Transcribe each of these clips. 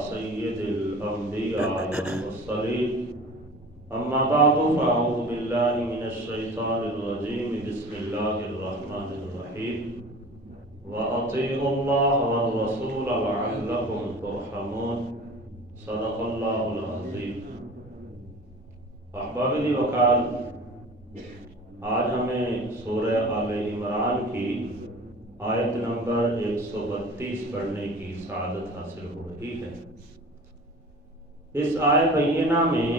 سيد الأنبياء والمرسلين أما بعد فأعوذ بالله من الشيطان الرجيم بسم الله الرحمن الرحيم وأطيعوا الله والرسول لعلكم ترحمون صدق الله العظيم۔ احباب دی وقار، آج ہمیں سورہ آل عمران کی آیت نمبر 132 پڑھنے کی سعادت حاصل ہو رہی ہے۔ اس آیت بینہ میں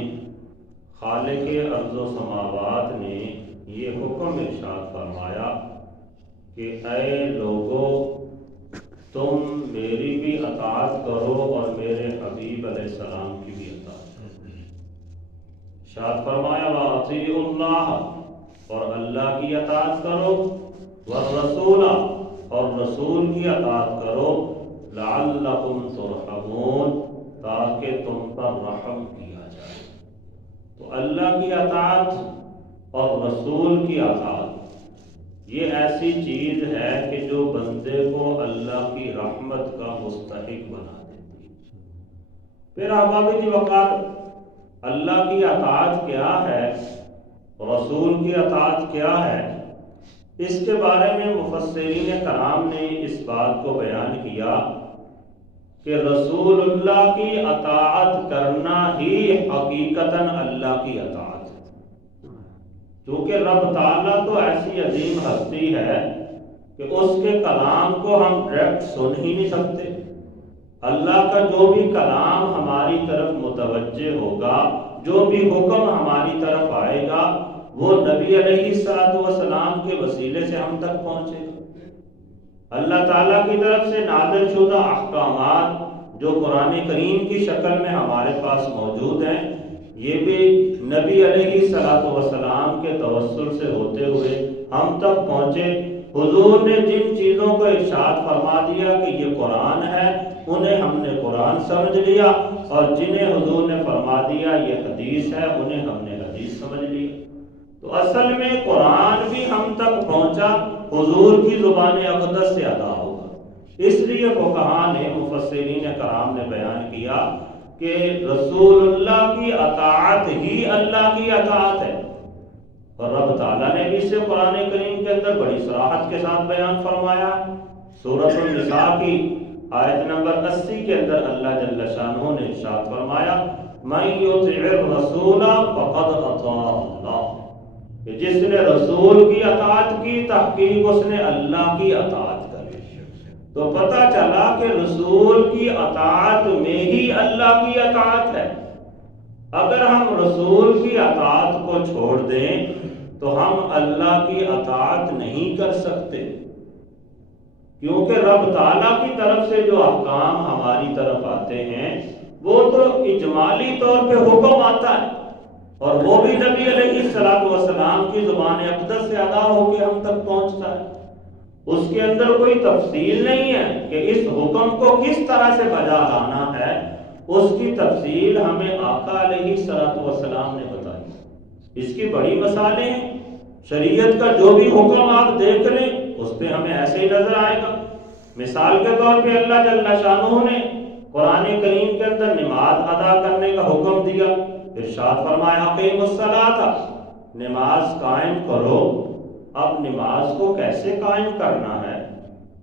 خالق ارض و سماوات نے یہ حکم ارشاد فرمایا کہ اے لوگو، تم میری بھی اطاعت کرو اور میرے حبیب علیہ السلام کی بھی اطاعت کرو۔ ارشاد فرمایا وَأَطِیعُوا اللَّهَ، اور اللہ کی اطاعت کرو، وَالرَّسُولَ، اور رسول کی اطاعت کرو، لَعَلَّكُمْ تُرْحَمُونَ، تاکہ تم پر رحم کیا جائے۔ تو اللہ کی اطاعت اور رسول کی اطاعت یہ ایسی چیز ہے کہ جو بندے کو اللہ کی رحمت کا مستحق بنا دیتی ہے۔ پھر احباب دی وقار، اللہ کی اطاعت کیا ہے، رسول کی اطاعت کیا ہے، اس کے بارے میں مفسرین کرام نے اس بات کو بیان کیا کہ رسول اللہ کی اطاعت کرنا ہی حقیقتاً اللہ کی اطاعت ہے، کیونکہ رب تعالیٰ تو ایسی عظیم ہستی ہے کہ اس کے کلام کو ہم ڈائریکٹ سن ہی نہیں سکتے۔ اللہ کا جو بھی کلام ہماری طرف متوجہ ہوگا، جو بھی حکم ہماری طرف آئے گا، وہ نبی علیہ السلام کے وسیلے سے ہم تک پہنچے گا۔ اللہ تعالیٰ کی طرف سے نازل شدہ احکامات جو قرآن کریم کی شکل میں ہمارے پاس موجود ہیں، یہ بھی نبی علیہ السلام کے توسل سے ہوتے ہوئے ہم تک پہنچے۔ حضور نے جن چیزوں کو ارشاد فرما دیا کہ یہ قرآن ہے، انہیں ہم نے قرآن سمجھ لیا، اور جنہیں حضور نے فرما دیا یہ حدیث ہے، انہیں ہم نے حدیث سمجھ لیا۔ تو اصل میں قرآن بھی ہم تک پہنچا، حضور کی زبان اقدس سے ادا ہوگا۔ اس لیے فقہاء نے، مفسرین کرام نے بیان کیا کہ رسول اللہ کی اطاعت ہی اللہ کی اطاعت ہے، اور رب تعالیٰ نے بھی اسے قرآن کریم کے اندر بڑی صراحت کے ساتھ بیان فرمایا۔ سورۃ النساء کی آیت نمبر 80 کے اندر اللہ جل شانہ نے ارشاد فرمایا مَن یُطِعِ الرَّسُولَ فَقَدْ أَطَاعَ اللَّهَ، کہ جس نے رسول کی اطاعت کی، تحقیق اس نے اللہ کی اطاعت کر لی۔ تو پتہ چلا کہ رسول کی اطاعت میں ہی اللہ کی اطاعت ہے۔ اگر ہم رسول کی اطاعت کو چھوڑ دیں تو ہم اللہ کی اطاعت نہیں کر سکتے، کیونکہ رب تعالیٰ کی طرف سے جو احکام ہماری طرف آتے ہیں وہ تو اجمالی طور پہ حکم آتا ہے، اور وہ بھی نبی علیہ السلام کی زبان اقدس سے ادا ہو کے ہم تک پہنچتا ہے۔ اس کے اندر کوئی تفصیل نہیں ہے کہ اس حکم کو کس طرح سے بجا لانا ہے، اس کی تفصیل ہمیں آقا علیہ السلام نے بتائی۔ اس کی بڑی مثالیں ہیں، شریعت کا جو بھی حکم آپ دیکھ لیں اس پہ ہمیں ایسے ہی نظر آئے گا۔ مثال کے طور پہ اللہ جل شانہ نے قرآن کریم کے اندر نماز ادا کرنے کا حکم دیا، ارشاد فرمایا اقیموا الصلاۃ، نماز قائم کرو۔ اب نماز کو کیسے قائم کرنا ہے،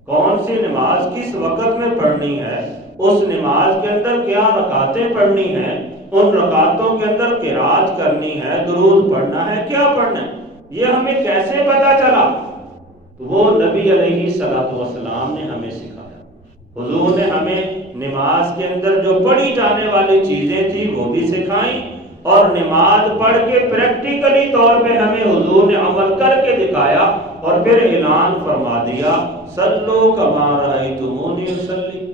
کون سی نماز کس وقت میں پڑھنی ہے، اس نماز کے اندر کیا رکعتیں پڑھنی ہیں، ان رکعتوں کے اندر قرات کرنی ہے، درود پڑھنا ہے، کیا پڑھنا ہے، یہ ہمیں کیسے پتا چلا؟ تو وہ نبی علیہ السلام نے ہمیں سکھایا۔ حضور نے ہمیں نماز کے اندر جو پڑھی جانے والی چیزیں تھی وہ بھی سکھائیں، اور نماز پڑھ کے پریکٹیکلی طور پہ ہمیں حضور نے عمل کر کے دکھایا، اور پھر اعلان فرما دیا صلو کما رأیتمونی اصلی،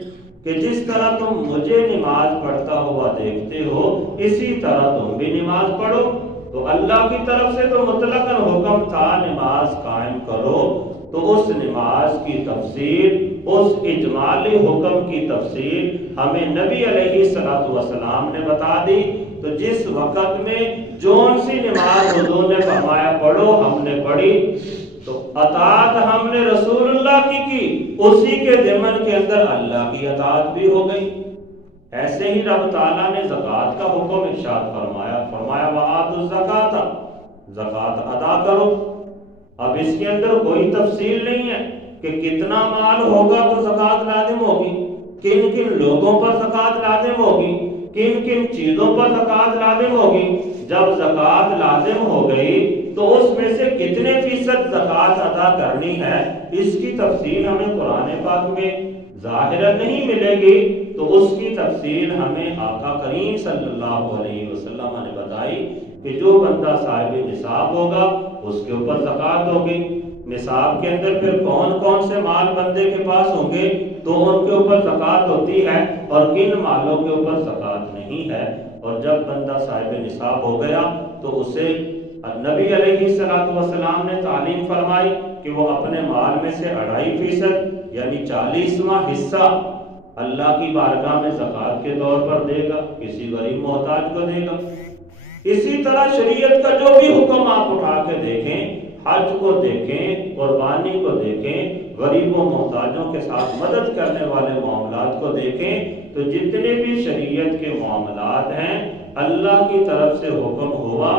کہ جس طرح تم مجھے نماز پڑھتا ہوا دیکھتے ہو اسی طرح تم بھی نماز پڑھو۔ تو اللہ کی طرف سے تو مطلقاً حکم تھا نماز قائم کرو، تو اس نماز کی تفصیل، اس اجمالی حکم کی تفصیل ہمیں نبی علیہ السلام نے بتا دی۔ تو جس وقت میں جون سی نماز حضور نے فرمایا پڑھو، ہم نے پڑھی، تو اطاعت ہم نے رسول اللہ کی، اسی کے ضمن کے اندر اللہ کی اطاعت بھی ہو گئی۔ ایسے ہی رب تعالیٰ نے زکوٰۃ کا حکم ارشاد فرمایا وآتوا الزکاۃ، زکوٰۃ ادا کرو۔ اب اس کے اندر کوئی تفصیل نہیں ہے کہ کتنا مال ہوگا تو زکوٰۃ لازم ہوگی، کن کن لوگوں پر زکوٰۃ لازم ہوگی، کن کن چیزوں پر زکوٰۃ لازم ہوگی۔ جب زکوٰۃ لازم ہو گئی تو اس میں سے کتنے فیصد زکوٰۃ ادا کرنی ہے، اس کی تفصیل ہمیں قرآن پاک میں ظاہراً نہیں ملے گی، تو اس کی تفصیل ہمیں آقا کریم صلی اللہ علیہ وسلم نے بتائی کہ جو بندہ صاحب نصاب ہوگا اس کے اوپر زکوٰۃ ہوگی۔ نصاب کے اندر پھر کون کون سے مال بندے کے پاس ہوں گے تو ان کے اوپر زکوٰۃ ہوتی ہے اور کن مالوں کے اوپر زکوٰۃ نہیں ہے۔ اور جب بندہ صاحب نصاب ہو گیا تو اسے نبی علیہ السلام نے تعلیم فرمائی کہ وہ اپنے مال میں سے 2.5% یعنی 40واں حصہ اللہ کی بارگاہ میں زکوٰۃ کے طور پر دے گا، کسی غریب محتاج کو دے گا۔ اسی طرح شریعت کا جو بھی حکم آپ اٹھا کے دیکھیں، حج کو دیکھیں، قربانی کو دیکھیں، غریب و محتاجوں کے ساتھ مدد کرنے والے معاملات کو دیکھیں، تو جتنے بھی شریعت کے معاملات ہیں اللہ کی طرف سے حکم ہوا،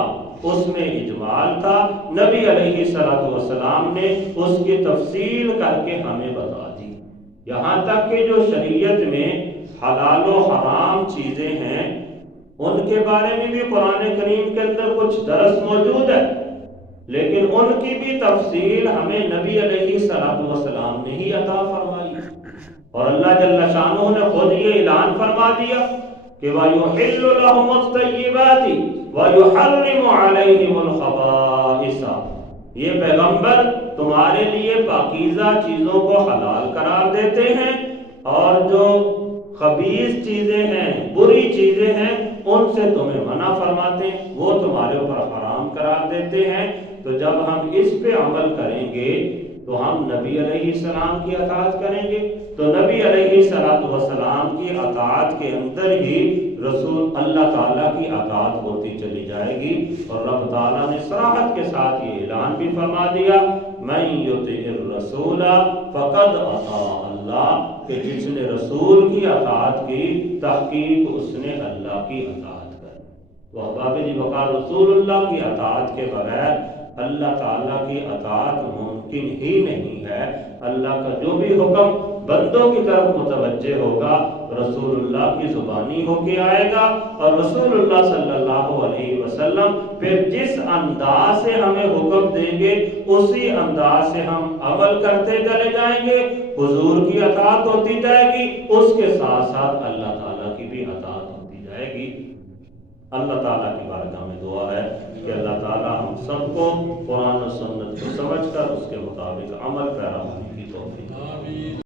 اس میں اجمال تھا، نبی علیہ السلام نے اس کی تفصیل کر کے ہمیں بتا دی۔ یہاں تک کہ جو شریعت میں حلال و حرام چیزیں ہیں ان کے بارے میں بھی قرآن کریم کے اندر کچھ درس موجود ہے، لیکن ان کی بھی تفصیل ہمیں نبی علیہ السلام نے ہی عطا فرمائی۔ اور اللہ جل شانہ نے خود یہ اعلان فرما دیا کہ وَيُحِلُّ لَهُمُ الطَّيِّبَاتِ وَيُحَرِّمُ عَلَيْهِمُ الْخَبَائِثَ، یہ پیغمبر تمہارے لیے پاکیزہ چیزوں کو حلال قرار دیتے ہیں اور جو خبیث چیزیں ہیں، بری چیزیں ہیں، ان سے تمہیں منع فرماتے ہیں، وہ تمہارے اوپر حرام قرار دیتے ہیں۔ تو جب ہم اس پہ عمل کریں گے تو ہم نبی علیہ السلام کی اطاعت کریں گے، تو نبی علیہ السلام کی اطاعت کے اندر ہی رسول اللہ تعالیٰ کی اطاعت ہوتی چلی جائے گی۔ اور رب تعالیٰ نے صراحت کے ساتھ یہ اعلان بھی فرما دیا مَن یُطِعِ الرَّسُولَ فَقَدْ أَطَاعَ اللَّهَ، کہ جس نے رسول کی اطاعت کی تحقیق اس نے اللہ کی اطاعت کر۔ تو احباب جی وقار رسول اللہ کی اطاعت کے بغیر اللہ تعالیٰ کی اطاعت ممکن ہی نہیں ہے۔ اللہ کا جو بھی حکم بندوں کی طرف متوجہ ہوگا رسول اللہ کی زبانی ہو کے آئے گا، اور رسول اللہ صلی اللہ علیہ وسلم پھر جس انداز سے ہمیں حکم دیں گے اسی انداز سے ہم عمل کرتے چلے جائیں گے، حضور کی اطاعت ہوتی جائے گی، اس کے ساتھ ساتھ اللہ تعالیٰ کی بھی اطاعت ہوتی جائے گی۔ اللہ تعالیٰ کی بارگاہ میں دعا ہے کہ اللہ تعالیٰ ہم سب کو قرآن و سنت کو سمجھ کر اس کے مطابق عمل پیرا ہونے کی توفیق۔